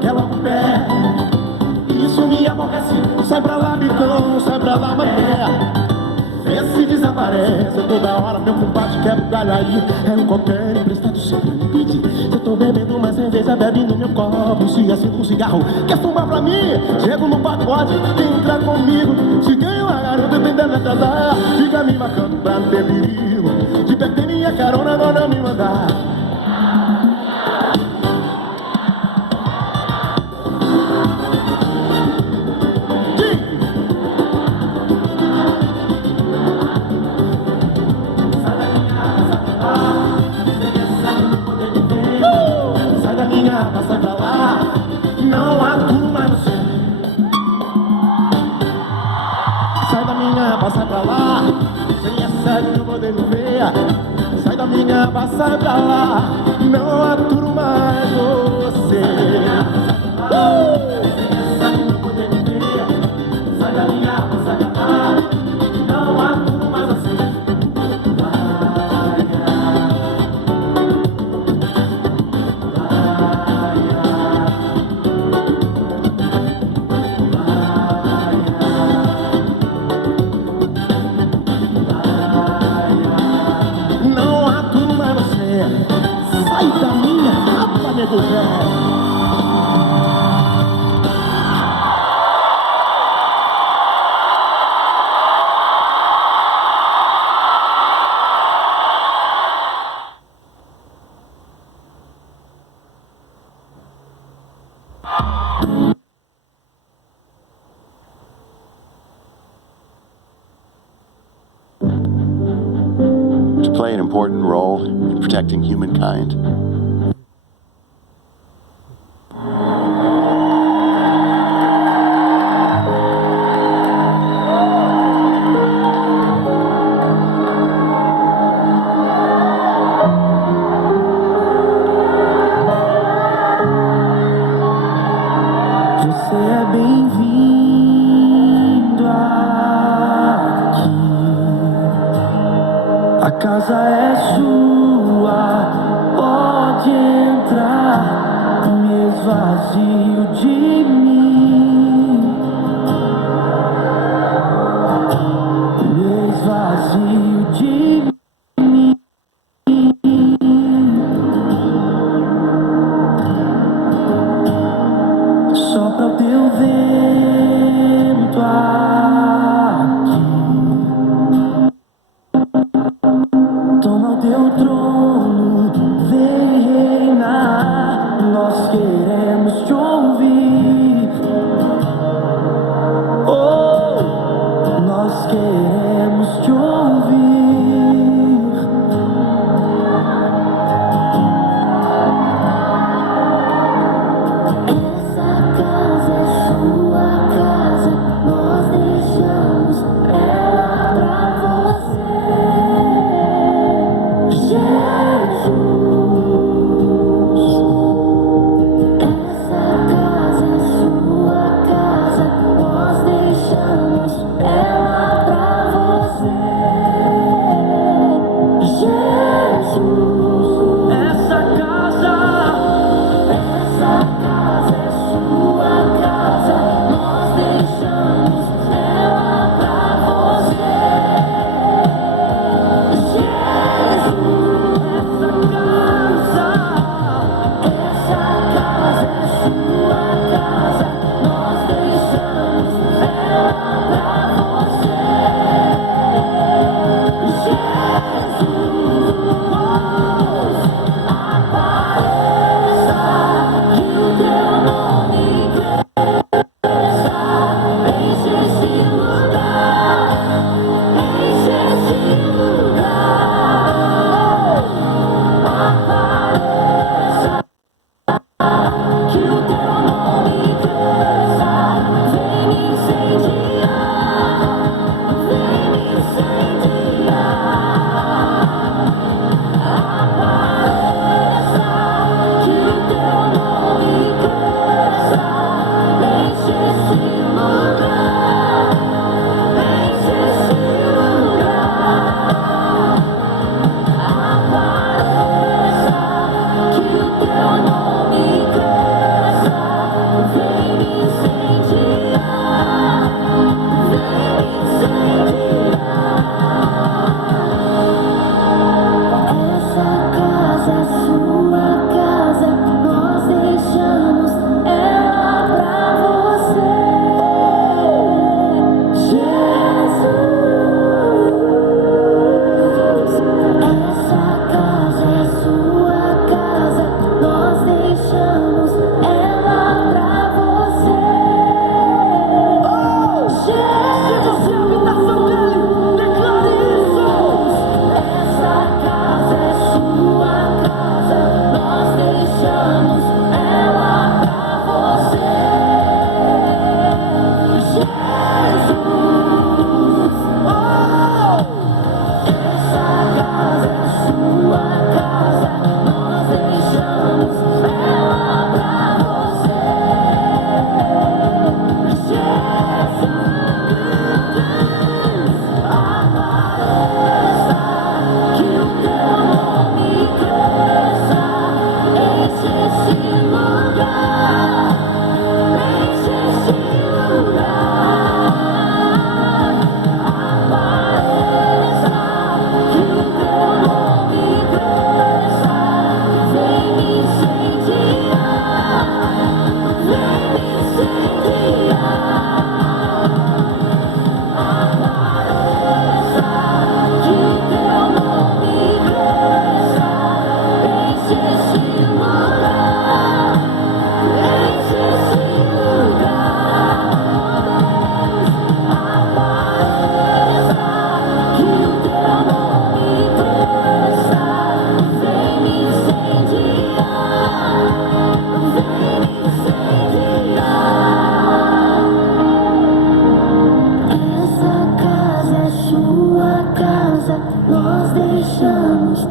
quer logo pé. Isso me aborrece, sai pra lá, bicão, sai pra lá, mané. Vê se desaparece, toda hora meu compadre quebra o galho aí. É um qualquer emprestado só pra me pedir. Se eu tô bebendo uma cerveja, bebe no meu copo. Se acendo um cigarro, quer fumar pra mim? Chego no pacote, vem entrar comigo. Se ganha uma garota tentando atrasar, fica me marcando pra não ter perigo. De perder minha carona, agora me mandar. Passa pra lá, não há turma no céu. Sai da minha, passa pra lá, sem essa de não poder me ver. Sai da minha, passa pra lá, não aturo mais você. Sem essa de não poder me ver. Sai da minha, passa pra lá, não aturo mais você. Sai da minha rapa, nego velho. To play an important role in protecting humankind. Você é bem-vindo aqui. A casa é sua, pode entrar. Me esvazio de mim. Me esvazio de mim. Sopra o teu vento aqui. Toma o teu trono, vem reinar. Nós queremos te ouvir. Oh, nós queremos te ouvir. Essa casa é sua casa, nós nós deixamos